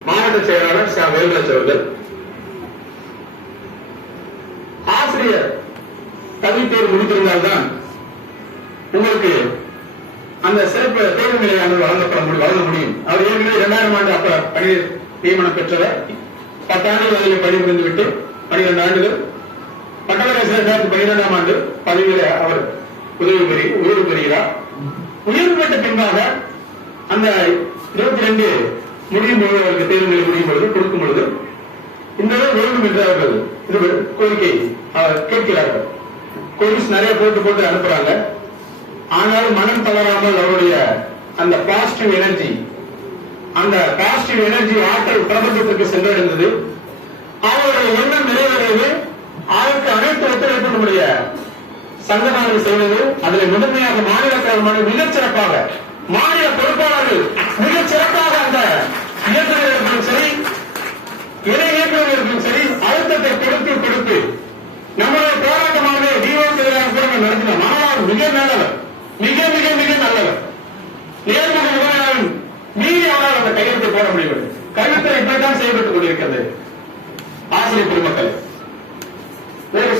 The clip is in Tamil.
மாவட்ட செயலாளர் ச. வேலுராஜ் அவர்கள், ஆசிரியர் தகுதி தேர்வு முடித்திருந்தால்தான் உங்களுக்கு அந்த சிறப்பு தேர்வு நிலையானது வழங்க முடியும். அவர் ஏற்கனவே 2000 ஆண்டு அப்ப பணி நியமனம் பெற்றவர். 10 ஆண்டுகள் அதில் பணிபுரிந்து விட்டு 12 ஆண்டுகள் பட்டதாரி 2012ஆம் ஆண்டு பதவியில் அவர் உதவி பெறுகிறார். உயர்வு பெற்ற பின்பாக அந்த 22 முடியும் பொழுது, அவருக்கு தேர்வு நிலை முடியும் பொழுது கொடுக்கும் பொழுது இந்த வேண்டும் என்று அவர்கள் கோரிக்கை கேட்கிறார்கள். போலீஸ் நிறைய போட்டு அனுப்புறாங்க. ஆனாலும் மனம் தளராமல் அவருடைய அந்த பாசிட்டிவ் எனர்ஜி ஆற்றல் பிரபஞ்சத்திற்கு சென்றடைந்தது. அவருடைய எண்ணம் நிறைவேறது. அதற்கு அனைத்து ஒத்துழைப்பு நம்முடைய சங்கமானது செய்வது. அதில் முதன்மையாக மாநில கவர்மெண்ட் மிகச் சிறப்பாக, மாநில பொறுப்பாளர்கள் மிகச் சிறப்பாக அந்த இயக்குநர்களுக்கும் சரி, இணை இயக்குநர்களுக்கும் சரி அழுத்தத்தை கொடுத்து நம்முடைய போராட்டமாக நடத்தின மாணவர் மிக நல்லவர், மிக மிக மிக நல்லவர். நேர்முக மீறி அவரால் அந்த கையெழுத்தை போட முடியவில்லை. கையெழுத்தை இப்படித்தான் செய்யப்பட்டுக் கொண்டிருக்கிறது. ஆசிரியர் பெருமக்கள், ஒரு